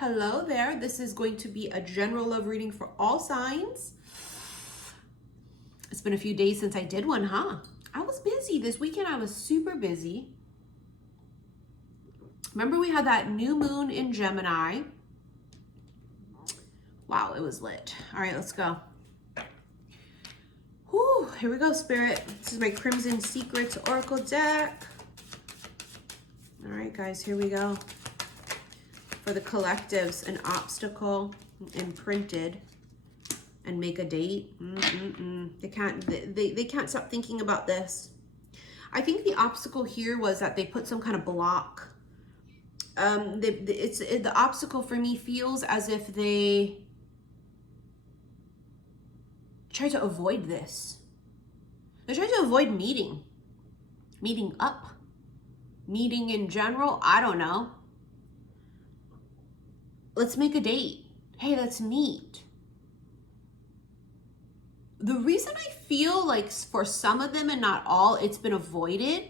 Hello there. This is going to be a general love reading for all signs. It's been a few days since I did one, huh? I was busy this weekend. I was super busy. Remember we had that new moon in Gemini. Wow, it was lit. All right, let's go. Whew, here we go, Spirit. This is my Crimson Secrets Oracle deck. All right, guys, here we go. For the collectives, an obstacle imprinted and make a date. They can't stop thinking about this. I think the obstacle here was that they put some kind of block. The obstacle for me feels as if they try to avoid this. They're trying to avoid meeting up, meeting in general. I don't know. Let's make a date. Hey, let's meet. The reason I feel like for some of them and not all, it's been avoided,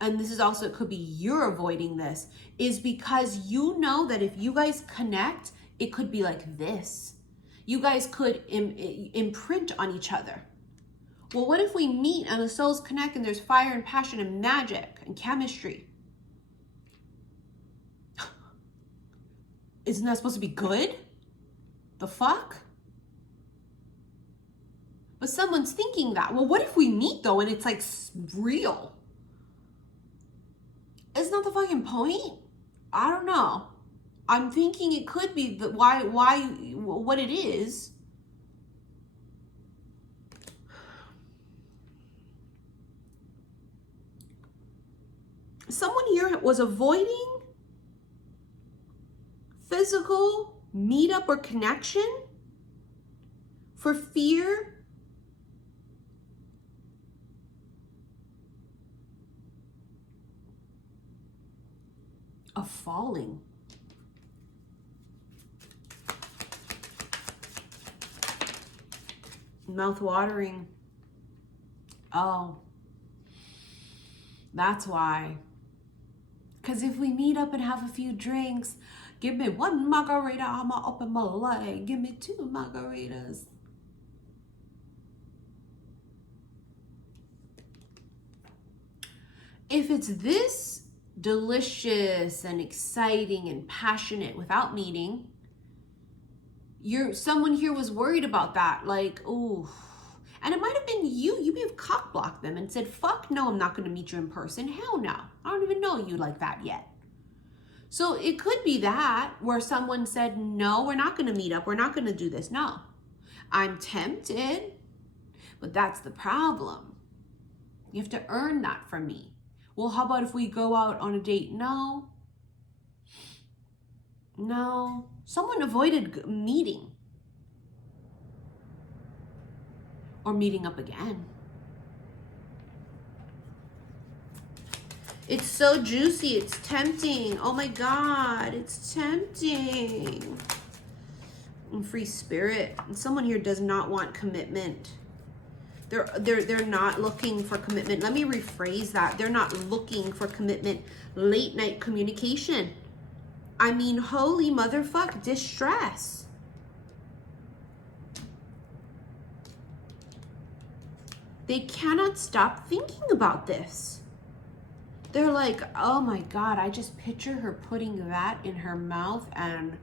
and this is also, it could be you're avoiding this, is because you know that if you guys connect, it could be like this. You guys could imprint on each other. Well, what if we meet and the souls connect and there's fire and passion and magic and chemistry? Isn't that supposed to be good? The fuck? But someone's thinking that. Well, what if we meet though and it's like real? Isn't that the fucking point? I don't know. I'm thinking it could be the what it is. Someone here was avoiding physical meetup or connection for fear of falling. Mouth watering. Oh, that's why. Because if we meet up and have a few drinks, give me one margarita, I'ma open my leg. Give me 2 margaritas. If it's this delicious and exciting and passionate without meeting, someone here was worried about that. Like, ooh. And it might have been you. You may have cock blocked them and said, fuck no, I'm not going to meet you in person. Hell no. I don't even know you like that yet. So it could be that where someone said, no, we're not going to meet up. We're not going to do this. No, I'm tempted, but that's the problem. You have to earn that from me. Well, how about if we go out on a date? No. No. Someone avoided meeting. Or meeting up again. It's so juicy. It's tempting. Oh my God. It's tempting. And free spirit. And someone here does not want commitment. They're not looking for commitment. Let me rephrase that. They're not looking for commitment. Late night communication. I mean, holy motherfuck, distress. They cannot stop thinking about this. They're like, oh my God, I just picture her putting that in her mouth and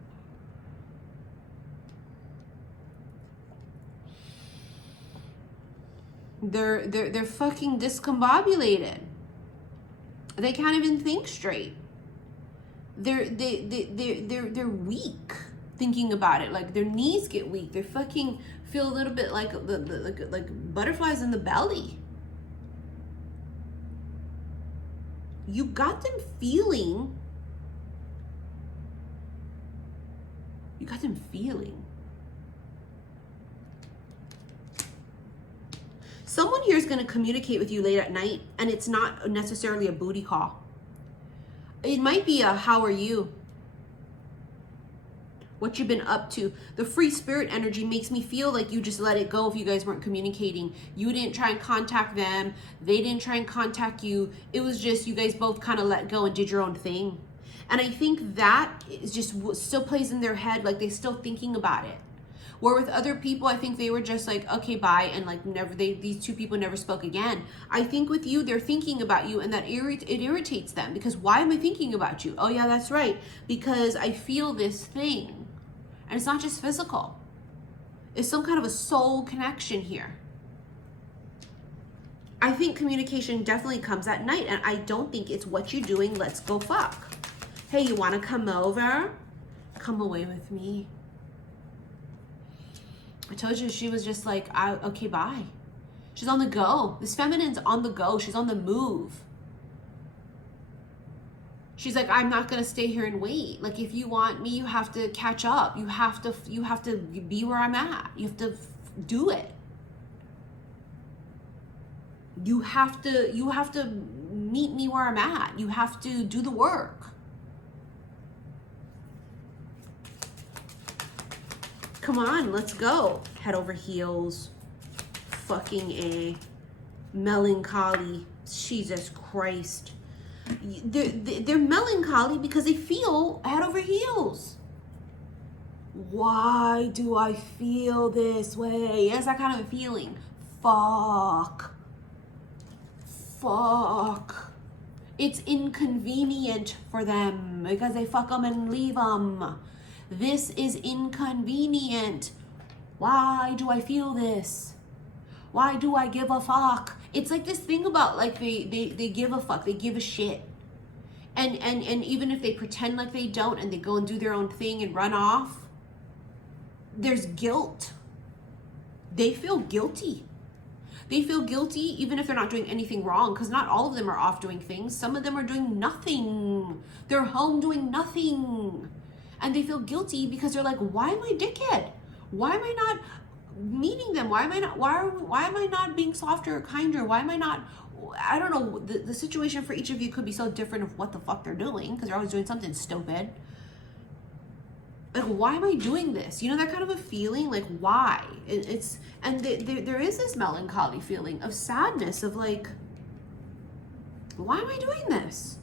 they're fucking discombobulated. They can't even think straight. They're weak thinking about it. Like their knees get weak. They fucking feel a little bit like butterflies in the belly. You got them feeling. You got them feeling. Someone here is going to communicate with you late at night, and it's not necessarily a booty call. It might be a how are you? What you've been up to. The free spirit energy makes me feel like you just let it go if you guys weren't communicating. You didn't try and contact them. They didn't try and contact you. It was just you guys both kind of let go and did your own thing. And I think that is just still plays in their head, like they're still thinking about it. Where with other people, I think they were just like, okay, bye, and like never, these two people never spoke again. I think with you, they're thinking about you, and that it irritates them, because why am I thinking about you? Oh yeah, that's right, because I feel this thing. And it's not just physical. It's some kind of a soul connection here. I think communication definitely comes at night, and I don't think it's what you're doing, let's go fuck. Hey, you wanna come over? Come away with me. I told you she was just like, okay, bye. She's on the go. This feminine's on the go. She's on the move. She's like, I'm not gonna stay here and wait. Like, if you want me, you have to catch up. You have to be where I'm at. You have to do it. You have to meet me where I'm at. You have to do the work. Come on, let's go. Head over heels. Fucking A. Melancholy. Jesus Christ. They're melancholy because they feel head over heels. Why do I feel this way? It's that kind of a feeling. Fuck. It's inconvenient for them because they fuck them and leave them. This is inconvenient. Why do I feel this? Why do I give a fuck? It's like this thing about like they give a fuck, they give a shit. And even if they pretend like they don't and they go and do their own thing and run off, there's guilt. They feel guilty. They feel guilty even if they're not doing anything wrong, because not all of them are off doing things. Some of them are doing nothing. They're home doing nothing. And they feel guilty because they're like, why am I dickhead? Why am I not meeting them? Why am I not being softer or kinder? Why am I not, I don't know, the situation for each of you could be so different of what the fuck they're doing, because they're always doing something stupid. Like, why am I doing this? You know, that kind of a feeling, like, why? There is this melancholy feeling of sadness, of like, why am I doing this?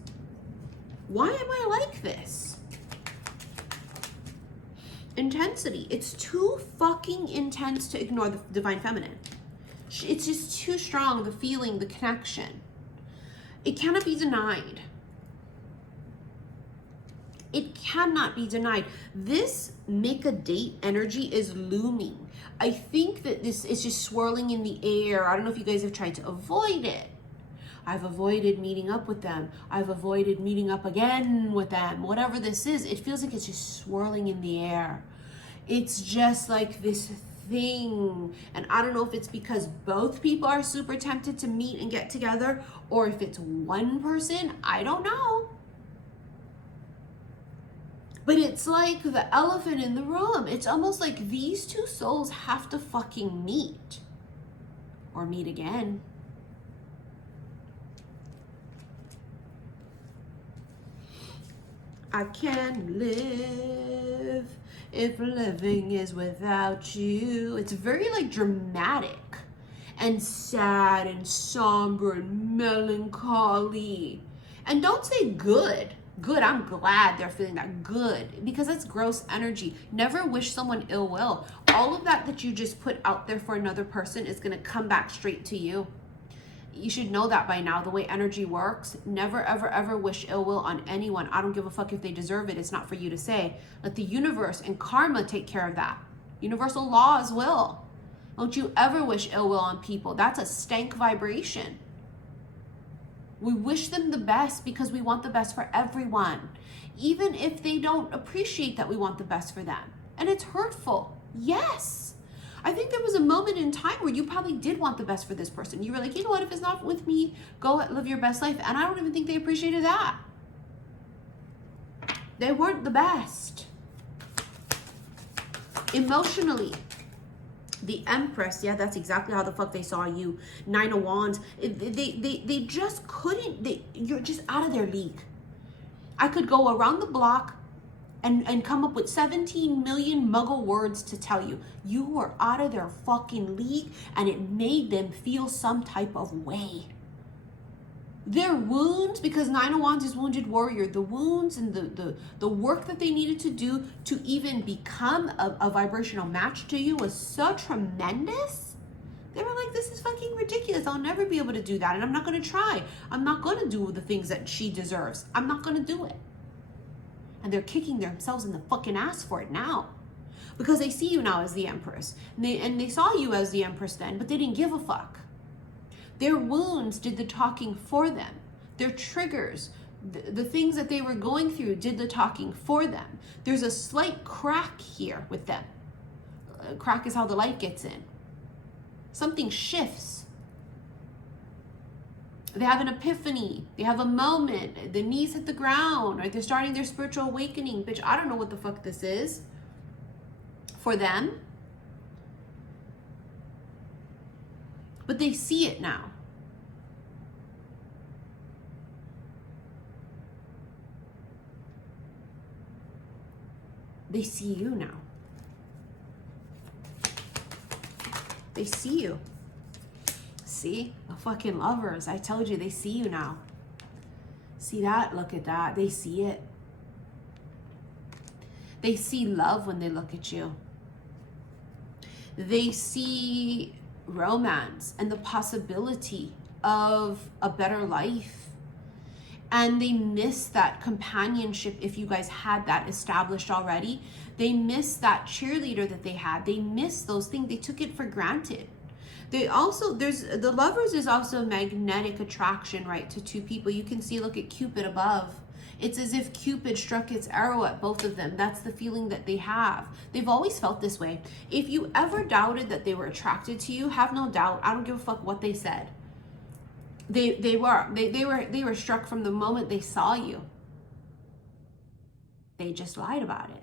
Why am I like this? Intensity. It's too fucking intense to ignore the divine feminine. It's just too strong, the feeling, the connection. It cannot be denied. It cannot be denied. This make a date energy is looming. I think that this is just swirling in the air. I don't know if you guys have tried to avoid it. I've avoided meeting up with them. I've avoided meeting up again with them. Whatever this is, it feels like it's just swirling in the air. It's just like this thing. And I don't know if it's because both people are super tempted to meet and get together, or if it's one person. I don't know. But it's like the elephant in the room. It's almost like these two souls have to fucking meet. Or meet again. I can't live if living is without you. It's very like dramatic and sad and somber and melancholy. And don't say good. Good, I'm glad they're feeling that. Good, because that's gross energy. Never wish someone ill will. All of that you just put out there for another person is going to come back straight to you. You should know that by now, the way energy works. Never, ever, ever wish ill will on anyone. I don't give a fuck if they deserve it. It's not for you to say. Let the universe and karma take care of that. Universal laws will. Don't you ever wish ill will on people. That's a stank vibration. We wish them the best because we want the best for everyone, even if they don't appreciate that we want the best for them. And it's hurtful. Yes. I think there was a moment in time where you probably did want the best for this person. You were like, you know what, if it's not with me, go live your best life. And I don't even think they appreciated that. They weren't the best. Emotionally. The Empress, yeah, that's exactly how the fuck they saw you. 9 of Wands. They just couldn't, you're just out of their league. I could go around the block and come up with 17 million muggle words to tell you. You were out of their fucking league, and it made them feel some type of way. Their wounds, because Nine of Wands is wounded warrior, the wounds and the work that they needed to do to even become a vibrational match to you was so tremendous. They were like, this is fucking ridiculous. I'll never be able to do that. And I'm not going to try. I'm not going to do the things that she deserves. I'm not going to do it. And they're kicking themselves in the fucking ass for it now. Because they see you now as the Empress. And they saw you as the Empress then, but they didn't give a fuck. Their wounds did the talking for them. Their triggers, the things that they were going through did the talking for them. There's a slight crack here with them. A crack is how the light gets in. Something shifts. They have an epiphany. They have a moment. The knees hit the ground, right? They're starting their spiritual awakening. Bitch, I don't know what the fuck this is for them. But they see it now. They see you now. They see you. See? The fucking Lovers. I told you, they see you now. See that? Look at that. They see it. They see love when they look at you. They see romance and the possibility of a better life. And they miss that companionship if you guys had that established already. They miss that cheerleader that they had. They miss those things. They took it for granted. They also, the Lovers is also magnetic attraction, right, to two people. You can see, look at Cupid above. It's as if Cupid struck its arrow at both of them. That's the feeling that they have. They've always felt this way. If you ever doubted that they were attracted to you, have no doubt. I don't give a fuck what they said. They were struck from the moment they saw you. They just lied about it.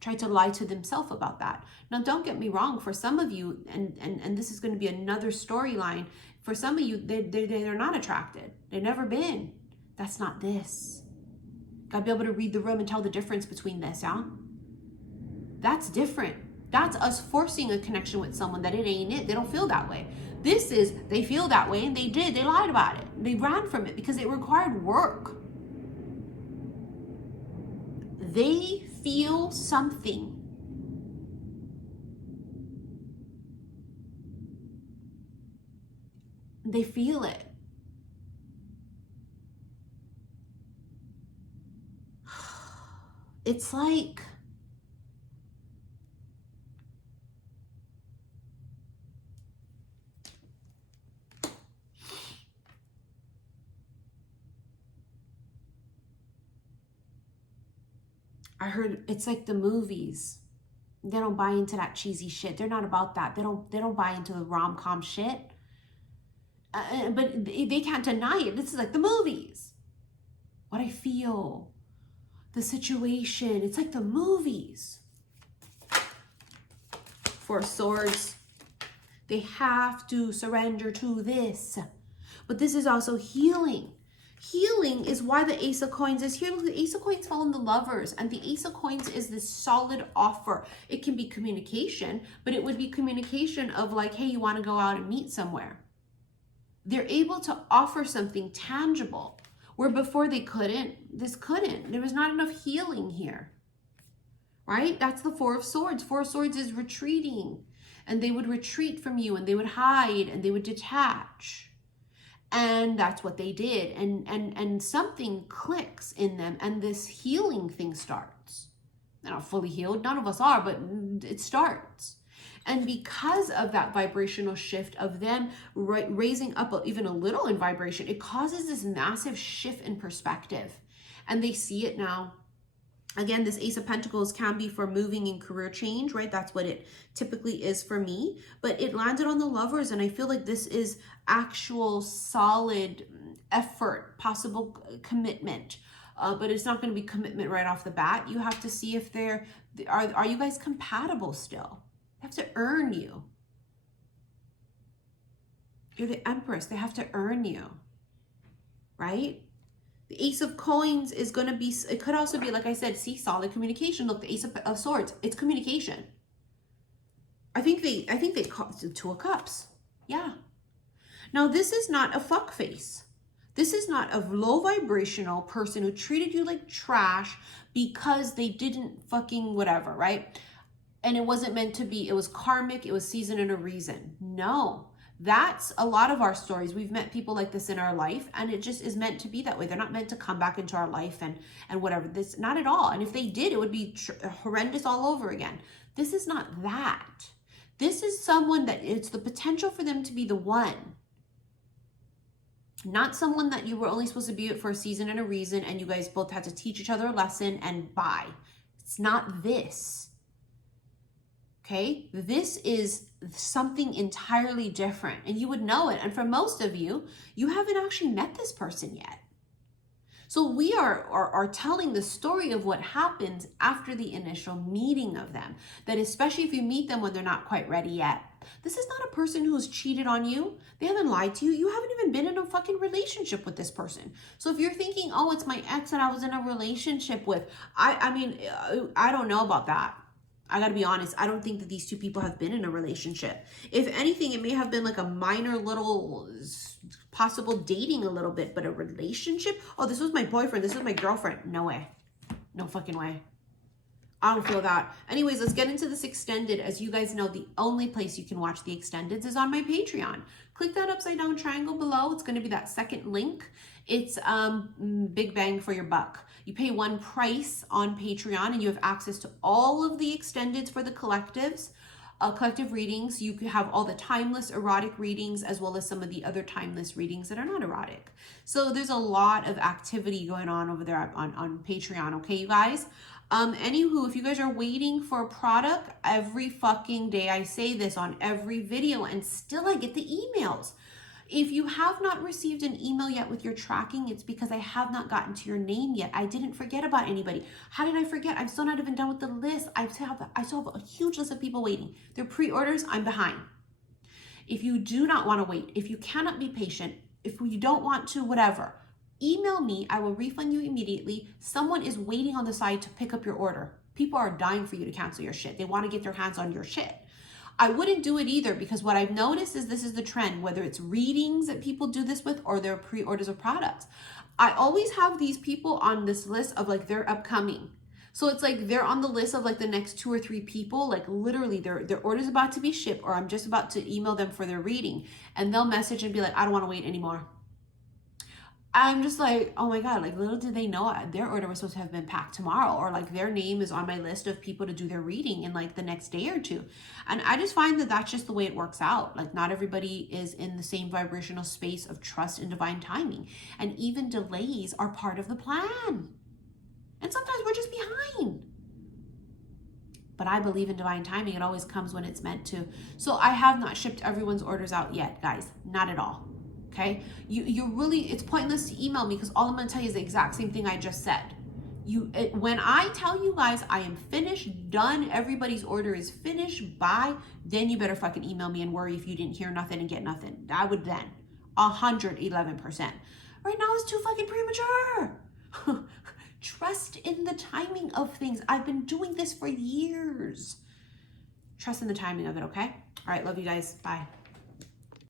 Tried to lie to themselves about that. Now, don't get me wrong. For some of you, and this is going to be another storyline. For some of you, they're not attracted. They've never been. That's not this. Gotta be able to read the room and tell the difference between this, yeah? That's different. That's us forcing a connection with someone that it ain't it. They don't feel that way. This is, they feel that way, and they did. They lied about it. They ran from it because it required work. They feel something. They feel it. It's like I heard it's like the movies. They don't buy into that cheesy shit. They're not about that. They don't buy into the rom-com shit. But they can't deny it. This is like the movies. What I feel, the situation. It's like the movies. Four of Swords. They have to surrender to this. But this is also healing. Healing is why the Ace of Coins is here. The Ace of Coins fall in the Lovers, and the Ace of Coins is this solid offer. It can be communication, but it would be communication of like, hey, you want to go out and meet somewhere. They're able to offer something tangible, where before they couldn't. This couldn't. There was not enough healing here, right? That's the Four of Swords. Four of Swords is retreating, and they would retreat from you, and they would hide, and they would detach. And that's what they did. And something clicks in them, and this healing thing starts. They're not fully healed. None of us are, but it starts. And because of that vibrational shift of them raising up even a little in vibration, it causes this massive shift in perspective. And they see it now. Again, this Ace of Pentacles can be for moving and career change, right? That's what it typically is for me. But it landed on the Lovers, and I feel like this is actual solid effort, possible commitment. But it's not going to be commitment right off the bat. You have to see if are you guys compatible still? They have to earn you. You're the Empress. They have to earn you, right? The Ace of Coins is going to be, it could also be, like I said, see, solid communication. Look, the Ace of Swords, it's communication. I think they call it the Two of Cups. Yeah. Now, this is not a fuck face. This is not a low vibrational person who treated you like trash because they didn't fucking whatever, right? And it wasn't meant to be. It was karmic. It was season and a reason. No, that's a lot of our stories. We've met people like this in our life, and it just is meant to be that way. They're not meant to come back into our life and whatever. This, not at all. And if they did, it would be horrendous all over again. This is not that. This is someone that it's the potential for them to be the one. Not someone that you were only supposed to be with for a season and a reason, and you guys both had to teach each other a lesson and bye. It's not this. Okay, this is something entirely different, and you would know it. And for most of you, you haven't actually met this person yet. So we are telling the story of what happens after the initial meeting of them. That especially if you meet them when they're not quite ready yet. This is not a person who's cheated on you. They haven't lied to you. You haven't even been in a fucking relationship with this person. So if you're thinking, oh, it's my ex that I was in a relationship with. I mean, I don't know about that. I gotta be honest, I don't think that these two people have been in a relationship. If anything, it may have been like a minor little possible dating a little bit, but a relationship? Oh, this was my boyfriend, this was my girlfriend. No way. No fucking way. I don't feel that. Anyways, let's get into this extended. As you guys know, the only place you can watch the extendeds is on my Patreon. Click that upside down triangle below. It's gonna be that second link. It's big bang for your buck. You pay one price on Patreon and you have access to all of the extendeds for the collectives, collective readings. You can have all the timeless erotic readings as well as some of the other timeless readings that are not erotic. So there's a lot of activity going on over there on Patreon, okay, you guys? Anywho, if you guys are waiting for a product, every fucking day I say this on every video and still I get the emails. If you have not received an email yet with your tracking, it's because I have not gotten to your name yet. I didn't forget about anybody. How did I forget? I'm still not even done with the list. I still have a huge list of people waiting. They're pre-orders, I'm behind. If you do not want to wait, if you cannot be patient, if you don't want to, whatever, email me. I will refund you immediately. Someone is waiting on the side to pick up your order. People are dying for you to cancel your shit. They want to get their hands on your shit. I wouldn't do it either because what I've noticed is this is the trend, whether it's readings that people do this with or their pre-orders of products. I always have these people on this list of like they're upcoming. So it's like they're on the list of like the next 2 or 3 people, like literally their order's about to be shipped or I'm just about to email them for their reading and they'll message and be like, I don't want to wait anymore. I'm just like, oh my God, like little did they know their order was supposed to have been packed tomorrow or like their name is on my list of people to do their reading in like the next day or 2. And I just find that that's just the way it works out. Like not everybody is in the same vibrational space of trust and divine timing. And even delays are part of the plan. And sometimes we're just behind. But I believe in divine timing. It always comes when it's meant to. So I have not shipped everyone's orders out yet, guys. Not at all. Okay, you really, it's pointless to email me because all I'm going to tell you is the exact same thing I just said. When I tell you guys I am finished, done, everybody's order is finished, bye, then you better fucking email me and worry if you didn't hear nothing and get nothing. I would then 111%. Right now it's too fucking premature. Trust in the timing of things. I've been doing this for years. Trust in the timing of it, okay? All right, love you guys. Bye.